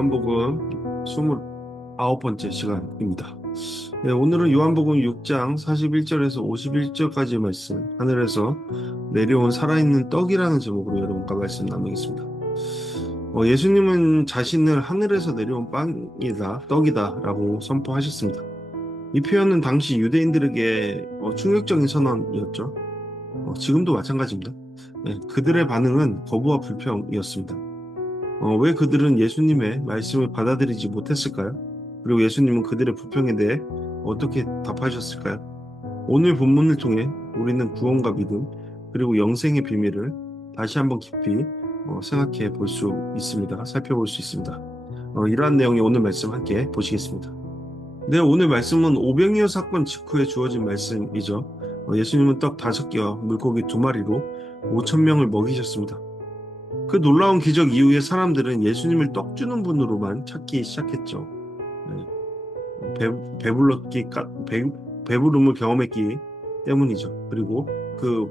요한복음 29번째 시간입니다. 네, 오늘은 요한복음 6장 41절에서 51절까지의 말씀, 하늘에서 내려온 살아있는 떡이라는 제목으로 여러분과 말씀 나누겠습니다. 예수님은 자신을 하늘에서 내려온 빵이다, 떡이다 라고 선포하셨습니다. 이 표현은 당시 유대인들에게 충격적인 선언이었죠. 지금도 마찬가지입니다. 네, 그들의 반응은 거부와 불평이었습니다. 왜 그들은 예수님의 말씀을 받아들이지 못했을까요? 그리고 예수님은 그들의 불평에 대해 어떻게 답하셨을까요? 오늘 본문을 통해 우리는 구원과 믿음, 그리고 영생의 비밀을 다시 한번 깊이 생각해 볼 수 있습니다. 살펴볼 수 있습니다. 이러한 내용의 오늘 말씀 함께 보시겠습니다. 네, 오늘 말씀은 오병이어 사건 직후에 주어진 말씀이죠. 예수님은 떡 5개와 물고기 2마리로 5천 명을 먹이셨습니다. 그 놀라운 기적 이후에 사람들은 예수님을 떡 주는 분으로만 찾기 시작했죠. 네. 배부름을 경험했기 때문이죠. 그리고 그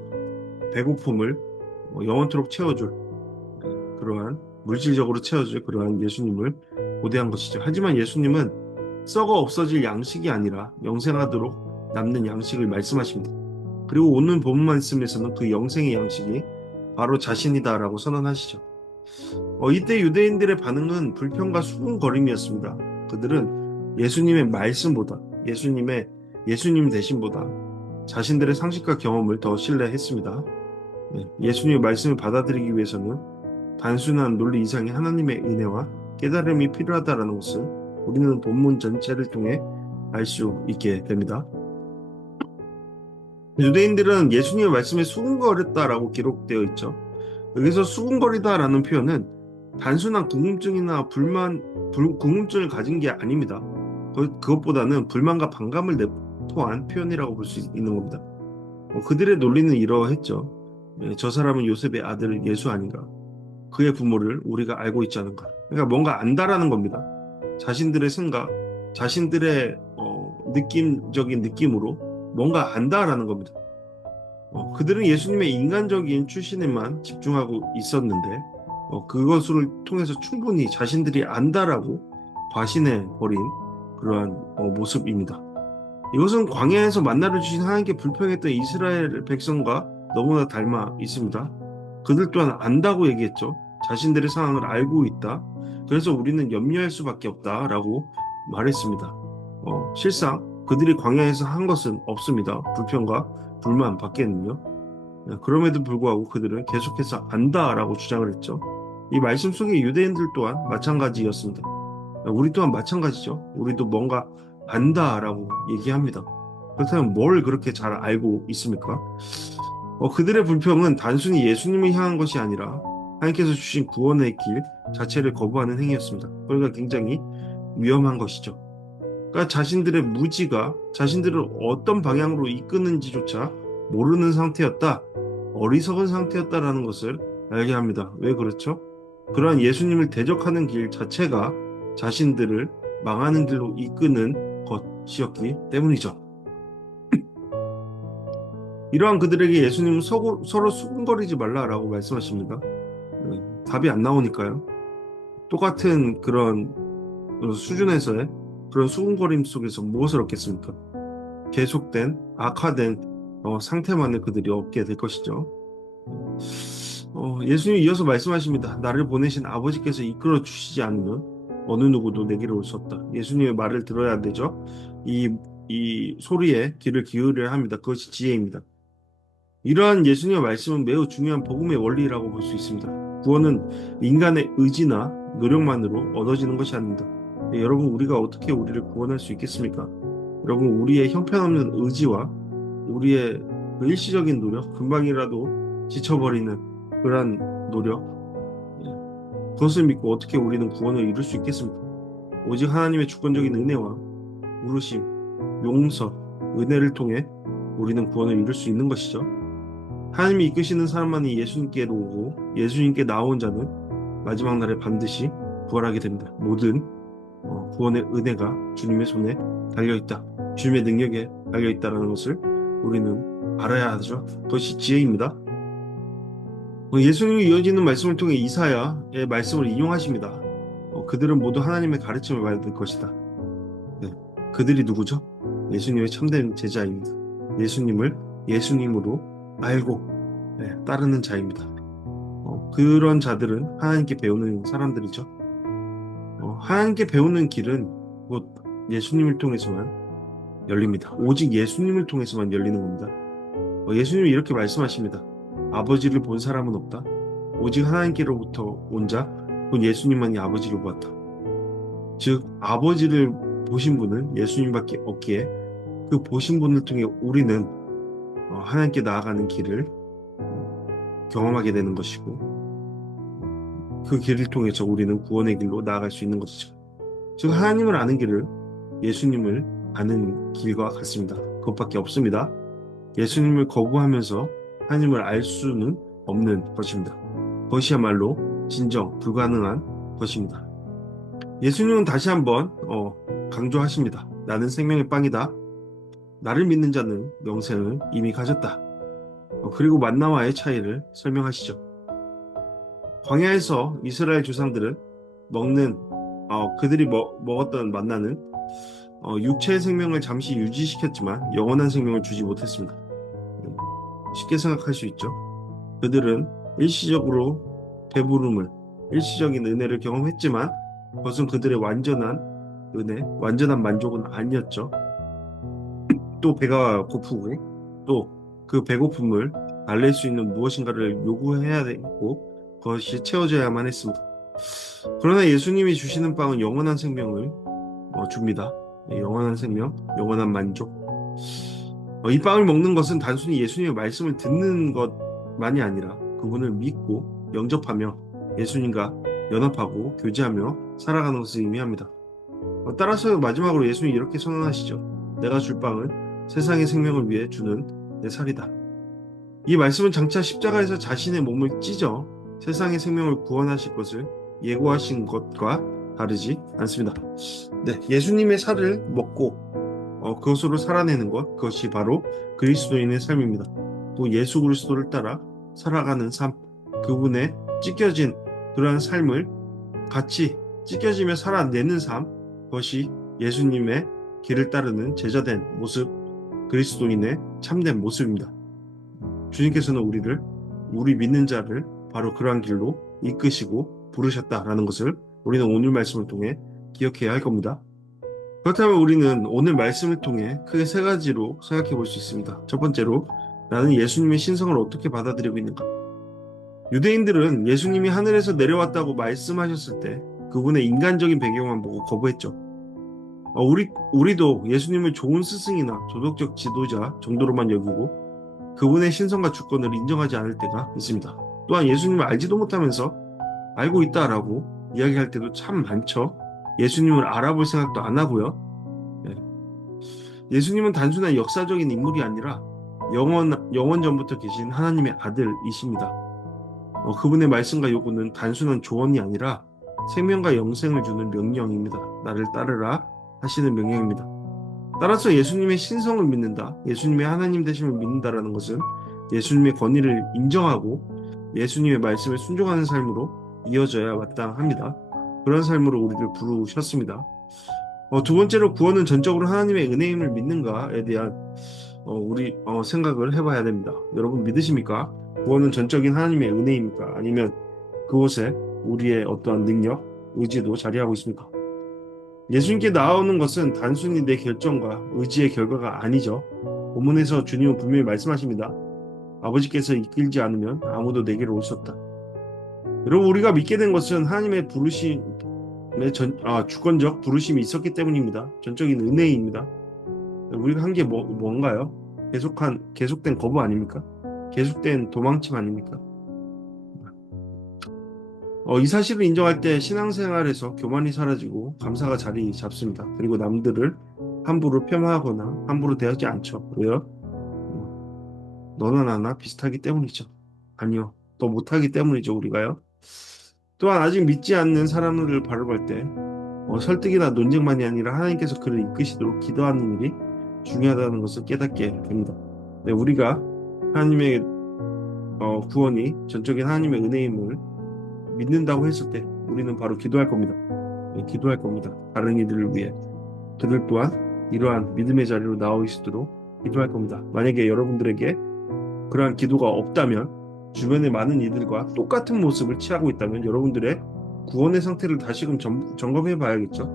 배고픔을 영원토록 채워줄 그러한 물질적으로 채워줄 그러한 예수님을 고대한 것이죠. 하지만 예수님은 썩어 없어질 양식이 아니라 영생하도록 남는 양식을 말씀하십니다. 그리고 오늘 본문 말씀에서는 그 영생의 양식이 바로 자신이다라고 선언하시죠. 이때 유대인들의 반응은 불평과 수군거림이었습니다. 그들은 예수님의 말씀보다 예수님 대신보다 자신들의 상식과 경험을 더 신뢰했습니다. 네, 예수님의 말씀을 받아들이기 위해서는 단순한 논리 이상의 하나님의 은혜와 깨달음이 필요하다라는 것을 우리는 본문 전체를 통해 알 수 있게 됩니다. 유대인들은 예수님의 말씀에 수군거렸다라고 기록되어 있죠. 여기서 수군거리다라는 표현은 단순한 궁금증이나 궁금증을 가진 게 아닙니다. 그것보다는 불만과 반감을 내포한 표현이라고 볼 수 있는 겁니다. 그들의 논리는 이러했죠. 저 사람은 요셉의 아들 예수 아닌가? 그의 부모를 우리가 알고 있지 않은가? 그러니까 뭔가 안다라는 겁니다. 자신들의 생각, 자신들의 느낌적인 느낌으로 뭔가 안다라는 겁니다. 그들은 예수님의 인간적인 출신에만 집중하고 있었는데 그것을 통해서 충분히 자신들이 안다라고 과신해 버린 그러한 모습입니다. 이것은 광야에서 만나를 주신 하나님께 불평했던 이스라엘 백성과 너무나 닮아 있습니다. 그들 또한 안다고 얘기했죠. 자신들의 상황을 알고 있다. 그래서 우리는 염려할 수밖에 없다라고 말했습니다. 실상 그들이 광야에서 한 것은 없습니다. 불평과 불만 밖에는요. 그럼에도 불구하고 그들은 계속해서 안다라고 주장을 했죠. 이 말씀 속의 유대인들 또한 마찬가지였습니다. 우리 또한 마찬가지죠. 우리도 뭔가 안다라고 얘기합니다. 그렇다면 뭘 그렇게 잘 알고 있습니까? 그들의 불평은 단순히 예수님을 향한 것이 아니라 하나님께서 주신 구원의 길 자체를 거부하는 행위였습니다. 그러니까 굉장히 위험한 것이죠. 그러니까 자신들의 무지가 자신들을 어떤 방향으로 이끄는지조차 모르는 상태였다. 어리석은 상태였다라는 것을 알게 합니다. 왜 그렇죠? 그러한 예수님을 대적하는 길 자체가 자신들을 망하는 길로 이끄는 것이었기 때문이죠. 이러한 그들에게 예수님은 서로 수군거리지 말라라고 말씀하십니다. 답이 안 나오니까요. 똑같은 그런 수준에서의 그런 수군거림 속에서 무엇을 얻겠습니까? 계속된 악화된 상태만을 그들이 얻게 될 것이죠. 예수님이 이어서 말씀하십니다. 나를 보내신 아버지께서 이끌어 주시지 않으면 어느 누구도 내게로 올 수 없다. 예수님의 말을 들어야 되죠. 이 소리에 귀를 기울여야 합니다. 그것이 지혜입니다. 이러한 예수님의 말씀은 매우 중요한 복음의 원리라고 볼 수 있습니다. 구원은 인간의 의지나 노력만으로 얻어지는 것이 아닙니다. 여러분, 우리가 어떻게 우리를 구원할 수 있겠습니까? 여러분, 우리의 형편없는 의지와 우리의 그 일시적인 노력, 금방이라도 지쳐버리는 그러한 노력, 그것을 믿고 어떻게 우리는 구원을 이룰 수 있겠습니까? 오직 하나님의 주권적인 은혜와 부르심, 용서, 은혜를 통해 우리는 구원을 이룰 수 있는 것이죠. 하나님이 이끄시는 사람만이 예수님께로 오고 예수님께 나온 자는 마지막 날에 반드시 부활하게 됩니다. 모든 구원의 은혜가 주님의 손에 달려있다. 주님의 능력에 달려있다는 것을 우리는 알아야 하죠. 그것이 지혜입니다. 예수님이 이어지는 말씀을 통해 이사야의 말씀을 인용하십니다. 그들은 모두 하나님의 가르침을 받을 것이다. 네, 그들이 누구죠? 예수님의 참된 제자입니다. 예수님을 예수님으로 알고 따르는 자입니다. 그런 자들은 하나님께 배우는 사람들이죠. 하나님께 배우는 길은 곧 예수님을 통해서만 열립니다. 오직 예수님을 통해서만 열리는 겁니다. 예수님이 이렇게 말씀하십니다. 아버지를 본 사람은 없다. 오직 하나님께로부터 온 자, 곧 예수님만이 아버지를 보았다. 즉 아버지를 보신 분은 예수님밖에 없기에 그 보신 분을 통해 우리는 하나님께 나아가는 길을 경험하게 되는 것이고, 그 길을 통해서 우리는 구원의 길로 나아갈 수 있는 것이죠. 즉 하나님을 아는 길을 예수님을 아는 길과 같습니다. 그것밖에 없습니다. 예수님을 거부하면서 하나님을 알 수는 없는 것입니다. 그것이야말로 진정 불가능한 것입니다. 예수님은 다시 한번 강조하십니다. 나는 생명의 빵이다. 나를 믿는 자는 영생을 이미 가졌다. 그리고 만나와의 차이를 설명하시죠. 광야에서 이스라엘 조상들은 그들이 먹었던 만나는 육체의 생명을 잠시 유지시켰지만 영원한 생명을 주지 못했습니다. 쉽게 생각할 수 있죠. 그들은 일시적으로 배부름을, 일시적인 은혜를 경험했지만 그것은 그들의 완전한 은혜, 완전한 만족은 아니었죠. 또 배가 고프고 또 그 배고픔을 달랠 수 있는 무엇인가를 요구해야 되고 그것이 채워져야만 했습니다. 그러나 예수님이 주시는 빵은 영원한 생명을 줍니다. 영원한 생명, 영원한 만족. 이 빵을 먹는 것은 단순히 예수님의 말씀을 듣는 것만이 아니라 그분을 믿고 영접하며 예수님과 연합하고 교제하며 살아가는 것을 의미합니다. 따라서 마지막으로 예수님이 이렇게 선언하시죠. 내가 줄 빵은 세상의 생명을 위해 주는 내 살이다. 이 말씀은 장차 십자가에서 자신의 몸을 찢어 세상의 생명을 구원하실 것을 예고하신 것과 다르지 않습니다. 네, 예수님의 살을 먹고 그것으로 살아내는 것, 그것이 바로 그리스도인의 삶입니다. 또 예수 그리스도를 따라 살아가는 삶, 그분의 찢겨진 그러한 삶을 같이 찢겨지며 살아내는 삶, 그것이 예수님의 길을 따르는 제자된 모습, 그리스도인의 참된 모습입니다. 주님께서는 우리 믿는 자를 바로 그러한 길로 이끄시고 부르셨다라는 것을 우리는 오늘 말씀을 통해 기억해야 할 겁니다. 그렇다면 우리는 오늘 말씀을 통해 크게 세 가지로 생각해 볼 수 있습니다. 첫 번째로, 나는 예수님의 신성을 어떻게 받아들이고 있는가? 유대인들은 예수님이 하늘에서 내려왔다고 말씀하셨을 때 그분의 인간적인 배경만 보고 거부했죠. 우리도 예수님을 좋은 스승이나 도덕적 지도자 정도로만 여기고 그분의 신성과 주권을 인정하지 않을 때가 있습니다. 또한 예수님을 알지도 못하면서 알고 있다라고 이야기할 때도 참 많죠. 예수님을 알아볼 생각도 안 하고요. 예수님은 단순한 역사적인 인물이 아니라 영원 전부터 계신 하나님의 아들이십니다. 그분의 말씀과 요구는 단순한 조언이 아니라 생명과 영생을 주는 명령입니다. 나를 따르라 하시는 명령입니다. 따라서 예수님의 신성을 믿는다, 예수님의 하나님 되심을 믿는다라는 것은 예수님의 권위를 인정하고 예수님의 말씀에 순종하는 삶으로 이어져야 마땅합니다. 그런 삶으로 우리를 부르셨습니다. 두 번째로, 구원은 전적으로 하나님의 은혜임을 믿는가에 대한 우리 생각을 해봐야 됩니다. 여러분 믿으십니까? 구원은 전적인 하나님의 은혜입니까? 아니면 그곳에 우리의 어떠한 능력, 의지도 자리하고 있습니까? 예수님께 나오는 것은 단순히 내 결정과 의지의 결과가 아니죠. 본문에서 주님은 분명히 말씀하십니다. 아버지께서 이끌지 않으면 아무도 내게로 올 수 없다. 여러분, 우리가 믿게 된 것은 하나님의 부르심의 주권적 부르심이 있었기 때문입니다. 전적인 은혜입니다. 우리가 한 게 뭔가요? 계속된 거부 아닙니까? 계속된 도망침 아닙니까? 이 사실을 인정할 때 신앙생활에서 교만이 사라지고 감사가 자리 잡습니다. 그리고 남들을 함부로 폄하하거나 함부로 대하지 않죠. 왜요? 너나 나나 비슷하기 때문이죠. 아니요. 더 못하기 때문이죠, 우리가요. 또한 아직 믿지 않는 사람들을 바라볼 때 설득이나 논쟁만이 아니라 하나님께서 그를 이끄시도록 기도하는 일이 중요하다는 것을 깨닫게 됩니다. 네, 우리가 하나님의 구원이 전적인 하나님의 은혜임을 믿는다고 했을 때 우리는 바로 기도할 겁니다. 기도할 겁니다. 다른 이들을 위해. 그들 또한 이러한 믿음의 자리로 나올 수 있도록 기도할 겁니다. 만약에 여러분들에게 그러한 기도가 없다면, 주변의 많은 이들과 똑같은 모습을 취하고 있다면 여러분들의 구원의 상태를 다시금 점검해 봐야겠죠.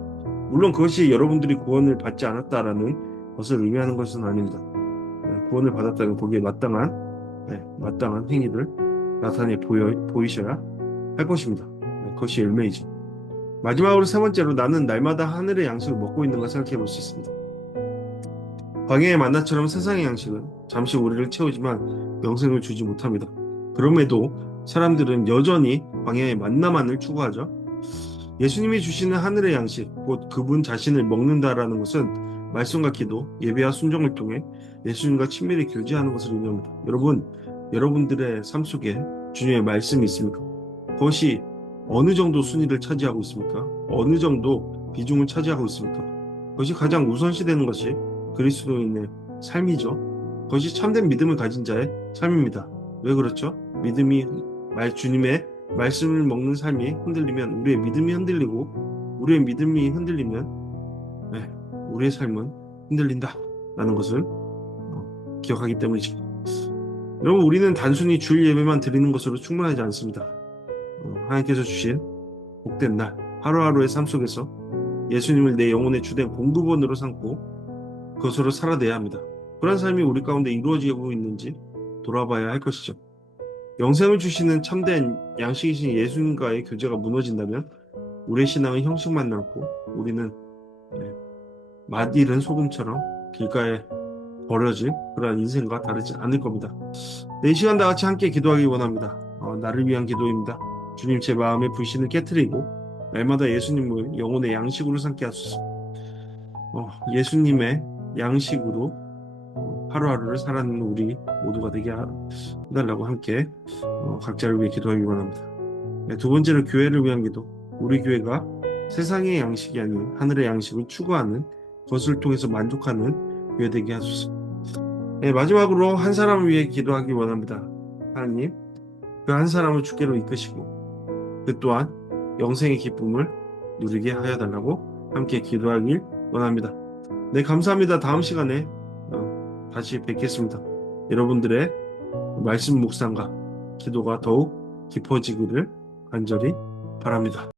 물론 그것이 여러분들이 구원을 받지 않았다라는 것을 의미하는 것은 아닙니다. 구원을 받았다면 거기에 마땅한 행위를 나타내 보이셔야 할 것입니다. 그것이 열매이죠. 마지막으로 세 번째로, 나는 날마다 하늘의 양식을 먹고 있는가 생각해 볼 수 있습니다. 광야의 만나처럼 세상의 양식은 잠시 우리를 채우지만 영생을 주지 못합니다. 그럼에도 사람들은 여전히 광야의 만나만을 추구하죠. 예수님이 주시는 하늘의 양식, 곧 그분 자신을 먹는다라는 것은 말씀과 기도, 예배와 순종을 통해 예수님과 친밀히 교제하는 것을 의미합니다. 여러분, 여러분들의 삶 속에 주님의 말씀이 있습니까? 그것이 어느 정도 순위를 차지하고 있습니까? 어느 정도 비중을 차지하고 있습니까? 그것이 가장 우선시되는 것이 그리스도인의 삶이죠. 그것이 참된 믿음을 가진 자의 삶입니다. 왜 그렇죠? 주님의 말씀을 먹는 삶이 흔들리면, 우리의 믿음이 흔들리고, 우리의 믿음이 흔들리면 우리의 삶은 흔들린다라는 것을 기억하기 때문이죠. 여러분, 우리는 단순히 주일 예배만 드리는 것으로 충분하지 않습니다. 하나님께서 주신 복된 날, 하루하루의 삶 속에서 예수님을 내 영혼의 주된 공급원으로 삼고 그것으로 살아내야 합니다. 그런 삶이 우리 가운데 이루어지고 있는지 돌아봐야 할 것이죠. 영생을 주시는 참된 양식이신 예수님과의 교제가 무너진다면 우리의 신앙은 형식만 남고, 우리는 맛 잃은 소금처럼 길가에 버려진 그러한 인생과 다르지 않을 겁니다. 이 시간 다 같이 함께 기도하기 원합니다. 나를 위한 기도입니다. 주님, 제 마음의 불신을 깨트리고 날마다 예수님을 영혼의 양식으로 삼게 하소서. 예수님의 양식으로 하루하루를 살아가는 우리 모두가 되게 해달라고 함께 각자를 위해 기도하기 원합니다. 두 번째로, 교회를 위한 기도. 우리 교회가 세상의 양식이 아닌 하늘의 양식을 추구하는 것을 통해서 만족하는 교회 되게 하소서. 마지막으로 한 사람을 위해 기도하기 원합니다. 하나님, 그 한 사람을 주께로 이끄시고 그 또한 영생의 기쁨을 누리게 하여 달라고 함께 기도하길 원합니다. 네, 감사합니다. 다음 시간에 다시 뵙겠습니다. 여러분들의 말씀 묵상과 기도가 더욱 깊어지기를 간절히 바랍니다.